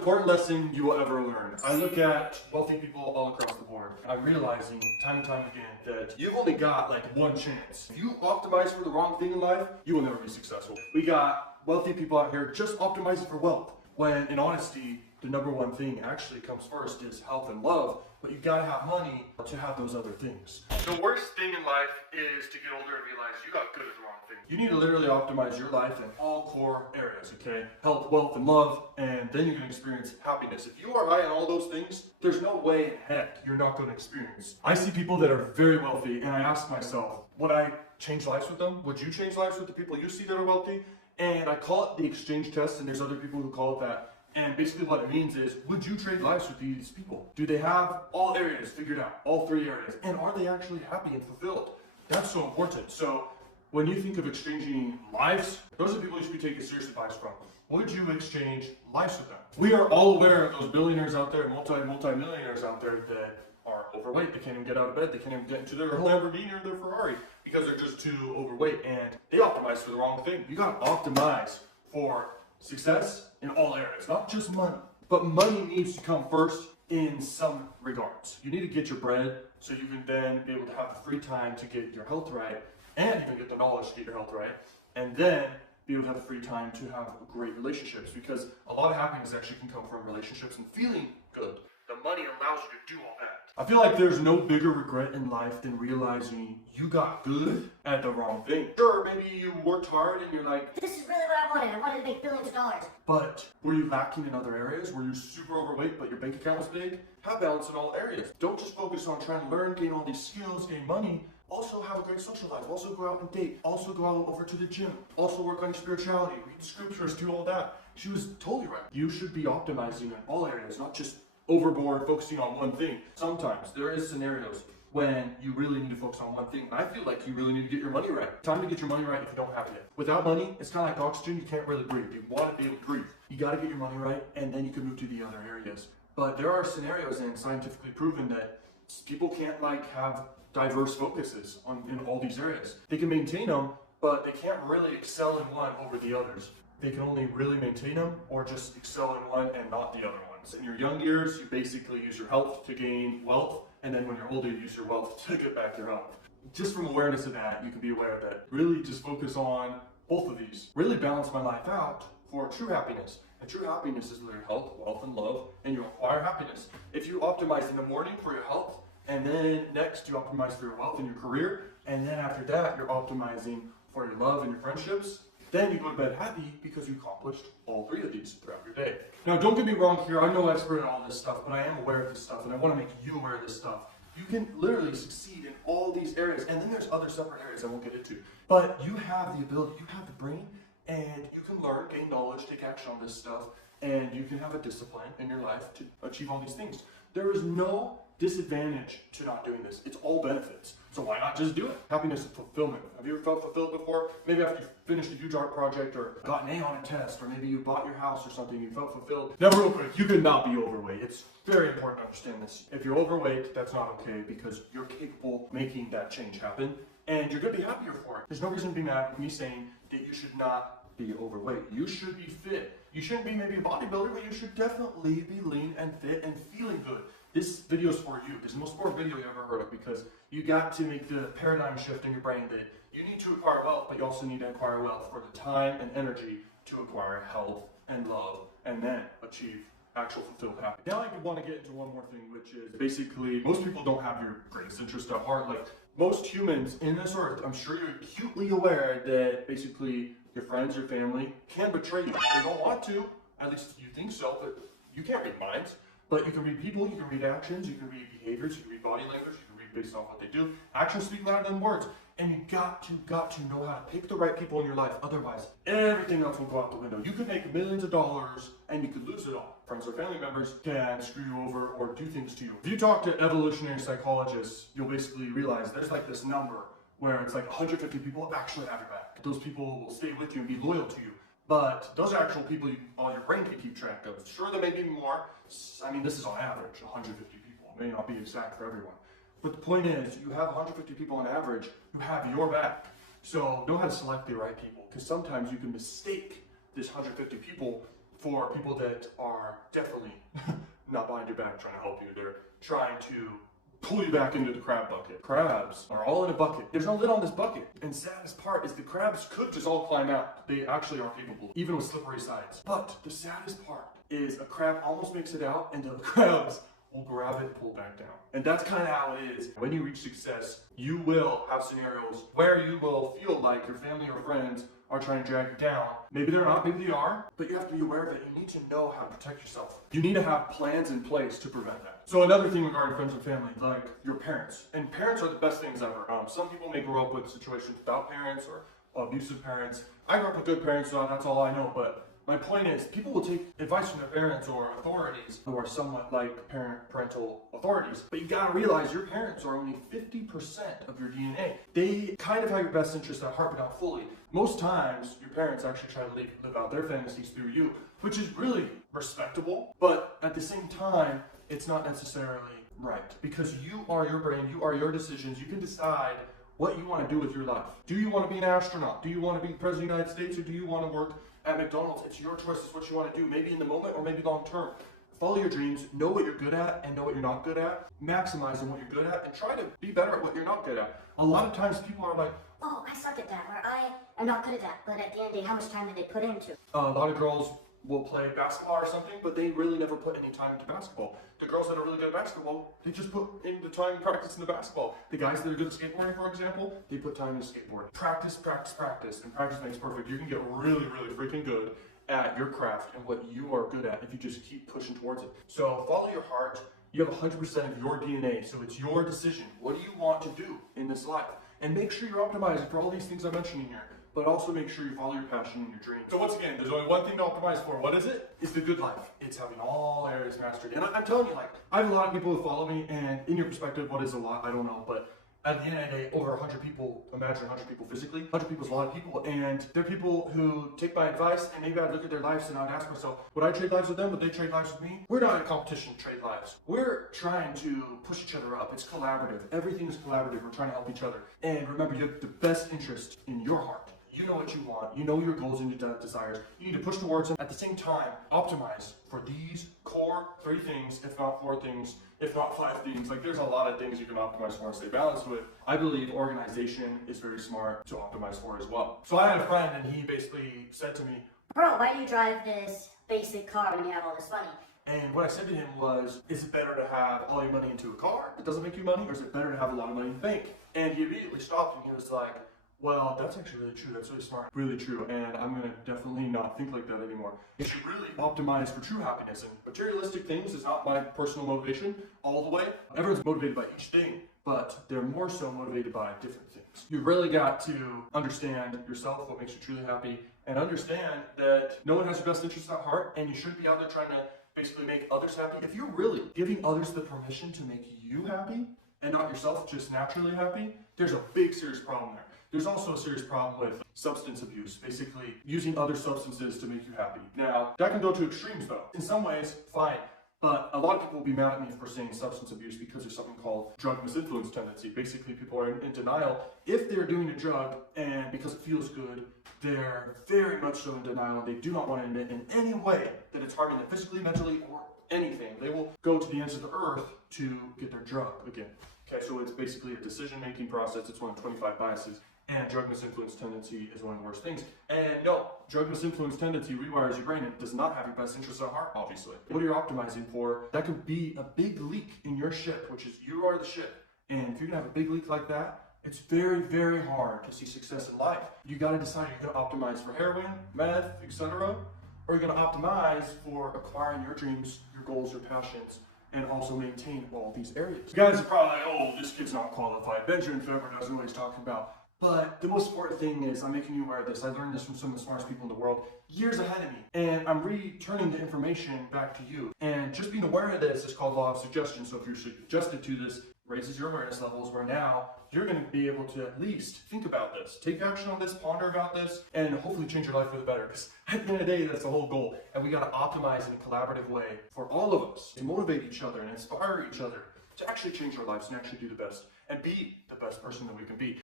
important lesson you will ever learn. I look at wealthy people all across the board. I'm realizing time and time again that you've only got like one chance. If you optimize for the wrong thing in life, you will never be successful. We got wealthy people out here just optimizing for wealth, when in honesty, the number one thing actually comes first is health and love, but you gotta have money to have those other things. The worst thing in life is to get older and realize you got good at the wrong thing. You need to literally optimize your life in all core areas, okay? Health, wealth, and love, and then you can experience happiness. If you are high on all those things, there's no way in heck you're not gonna experience. I see people that are very wealthy, and I ask myself, would I change lives with them? Would you change lives with the people you see that are wealthy? And I call it the exchange test, and there's other people who call it that. And basically what it means is, would you trade lives with these people? Do they have all areas figured out, all three areas? And are they actually happy and fulfilled? That's so important. So when you think of exchanging lives, those are the people you should be taking serious advice from. Would you exchange lives with them? We are all aware of those billionaires out there, multi-millionaires out there that are overweight. They can't even get out of bed. They can't even get into their Lamborghini or their Ferrari because they're just too overweight, and they optimize for the wrong thing. You gotta optimize for success in all areas, not just money. But money needs to come first in some regards. You need to get your bread so you can then be able to have the free time to get your health right, and even get the knowledge to get your health right, and then be able to have the free time to have great relationships, because a lot of happiness actually can come from relationships and feeling good. The money allows you to do all that. I feel like there's no bigger regret in life than realizing you got good at the wrong thing. Sure, maybe you worked hard and you're like, this is really what I wanted. I wanted to make billions of dollars. But were you lacking in other areas? Were you super overweight but your bank account was big? Have balance in all areas. Don't just focus on trying to learn, gain all these skills, gain money. Also have a great social life. Also go out and date. Also go out over to the gym. Also work on your spirituality. Read scriptures, do all that. She was totally right. You should be optimizing in all areas, not just overboard, focusing on one thing. Sometimes there is scenarios when you really need to focus on one thing. And I feel like you really need to get your money right. Time to get your money right if you don't have it yet. Without money, it's kind of like oxygen. You can't really breathe. You want to be able to breathe. You got to get your money right, and then you can move to the other areas. But there are scenarios, and scientifically proven, that people can't like have diverse focuses in all these areas. They can maintain them, but they can't really excel in one over the others. They can only really maintain them or just excel in one and not the other ones. In your young years, you basically use your health to gain wealth, and then when you're older, you use your wealth to get back your health. Just from awareness of that, you can be aware that really just focus on both of these. Really balance my life out for true happiness. And true happiness is literally health, wealth, and love, and you acquire happiness. If you optimize in the morning for your health, and then next you optimize for your wealth and your career, and then after that you're optimizing for your love and your friendships, then you go to bed happy because you accomplished all three of these throughout your day. Now don't get me wrong here, I'm no expert in all this stuff, but I am aware of this stuff, and I want to make you aware of this stuff. You can literally succeed in all these areas, and then there's other separate areas I won't get into. But you have the ability, you have the brain, and you can learn, gain knowledge, take action on this stuff, and you can have a discipline in your life to achieve all these things. There is no disadvantage to not doing this. It's all benefits. So why not just do it? Happiness and fulfillment. Have you ever felt fulfilled before? Maybe after you finished a huge art project or got an A on a test, or maybe you bought your house or something, you felt fulfilled. Now real quick, you could not be overweight. It's very important to understand this. If you're overweight, that's not okay, because you're capable of making that change happen, and you're gonna be happier for it. There's no reason to be mad at me saying that you should not be overweight. You should be fit. You shouldn't be maybe a bodybuilder, but you should definitely be lean and fit and feeling good. This video is for you. This is the most important video you ever heard of, because you got to make the paradigm shift in your brain that you need to acquire wealth, but you also need to acquire wealth for the time and energy to acquire health and love, and then achieve actual fulfilled happiness. Now I want to get into one more thing, which is basically most people don't have your greatest interest at heart. Like most humans in this earth, I'm sure you're acutely aware that basically your friends, your family can betray you. They don't want to, at least you think so, but you can't read minds. But you can read people, you can read actions, you can read behaviors, you can read body language, you can read based on what they do. Actions speak louder than words. And you got to know how to pick the right people in your life. Otherwise, everything else will go out the window. You could make millions of dollars and you could lose it all. Friends or family members can screw you over or do things to you. If you talk to evolutionary psychologists, you'll basically realize there's like this number where it's like 150 people actually have your back. Those people will stay with you and be loyal to you. But those are actual people all your brain can keep track of. Sure, there may be more. I mean, this is on average, 150 people. It may not be exact for everyone. But the point is, you have 150 people on average who have your back. So know how to select the right people, because sometimes you can mistake this 150 people for people that are definitely not behind your back trying to help you. They're trying to pull you back into the crab bucket. Crabs are all in a bucket. There's no lid on this bucket. And saddest part is the crabs could just all climb out. They actually are capable, even with slippery sides. But the saddest part is a crab almost makes it out and the crabs will grab it and pull back down. And that's kind of how it is. When you reach success, you will have scenarios where you will feel like your family or friends are trying to drag you down. Maybe they're not, maybe they are, but you have to be aware of it. You need to know how to protect yourself. You need to have plans in place to prevent that. So another thing regarding friends and family, like your parents. And parents are the best things ever. Some people may grow up with situations without parents or abusive parents. I grew up with good parents, so that's all I know, but my point is, people will take advice from their parents or authorities who are somewhat like parental authorities. But you gotta realize your parents are only 50% of your DNA. They kind of have your best interest at heart, but not fully. Most times, your parents actually try to live out their fantasies through you, which is really respectable. But at the same time, it's not necessarily right. Because you are your brain, you are your decisions. You can decide what you want to do with your life. Do you want to be an astronaut? Do you want to be president of the United States? Or do you want to work at McDonald's? It's your choice. It's what you want to do, maybe in the moment or maybe long term. Follow your dreams, know what you're good at and know what you're not good at. Maximize on what you're good at and try to be better at what you're not good at. A lot of times people are like, Oh, I suck at that, or I am not good at that. But at the end of the day, how much time did they put into? a lot of girls will play basketball or something, but they really never put any time into basketball. The girls that are really good at basketball, they just put in the time practicing the basketball. The guys that are good at skateboarding, for example, they put time into skateboarding. Practice, practice, practice, and practice makes perfect. You can get really, really freaking good at your craft and what you are good at if you just keep pushing towards it. So follow your heart. You have 100% of your DNA, so it's your decision. What do you want to do in this life? And make sure you're optimizing for all these things I'm mentioning here, but also make sure you follow your passion and your dreams. So once again, there's only one thing to optimize for. What is it? It's the good life. It's having all areas mastered. And I'm telling you, like, I have a lot of people who follow me, and in your perspective, what is a lot? I don't know, but at the end of the day, over 100 people, imagine 100 people physically. 100 people is a lot of people, and they're people who take my advice, and maybe I'd look at their lives and I'd ask myself, would I trade lives with them? Would they trade lives with me? We're not in a competition to trade lives. We're trying to push each other up. It's collaborative. Everything is collaborative. We're trying to help each other. And remember, you have the best interest in your heart. You know what you want. You know your goals and your desires. You need to push towards them. At the same time, optimize for these core 3 things, if not 4 things, if not 5 things. Like, there's a lot of things you can optimize for and stay balanced with. I believe organization is very smart to optimize for as well. So I had a friend, and he basically said to me, Bro, why do you drive this basic car when you have all this money? and what I said to him was, is it better to have all your money into a car that doesn't make you money, or is it better to have a lot of money in the bank? And he immediately stopped, and he was like, well, that's actually really true. That's really smart. Really true. And I'm going to definitely not think like that anymore. You should really optimize for true happiness. And materialistic things is not my personal motivation all the way. Everyone's motivated by each thing, but they're more so motivated by different things. You've really got to understand yourself, what makes you truly happy, and understand that no one has your best interest at heart, and you shouldn't be out there trying to basically make others happy. If you're really giving others the permission to make you happy and not yourself just naturally happy, there's a big serious problem there. There's also a serious problem with substance abuse, basically using other substances to make you happy. Now, that can go to extremes though. In some ways, fine. But a lot of people will be mad at me for saying substance abuse because there's something called drug misinfluence tendency. Basically, people are in denial. If they're doing a drug and because it feels good, they're very much so in denial and they do not want to admit in any way that it's harming them physically, mentally, or anything. They will go to the ends of the earth to get their drug again. Okay, so it's basically a decision-making process. It's one of 25 biases. And drug misinfluence tendency is one of the worst things. And no, drug misinfluence tendency rewires your brain and does not have your best interests at heart, obviously. What are you optimizing for? That could be a big leak in your ship, which is you are the ship. And if you're gonna have a big leak like that, it's very, very hard to see success in life. You gotta decide you're gonna optimize for heroin, meth, etc., or you're gonna optimize for acquiring your dreams, your goals, your passions, and also maintain all these areas. You guys are probably like, oh, this kid's not qualified. Benjamin Feber doesn't know what he's talking about. But the most important thing is, I'm making you aware of this. I learned this from some of the smartest people in the world years ahead of me. And I'm returning the information back to you. And just being aware of this is called law of suggestion. So if you're suggested to this, raises your awareness levels where now you're going to be able to at least think about this, take action on this, ponder about this, and hopefully change your life for the better. Because at the end of the day, that's the whole goal. And we got to optimize in a collaborative way for all of us to motivate each other and inspire each other to actually change our lives and actually do the best and be the best person that we can be.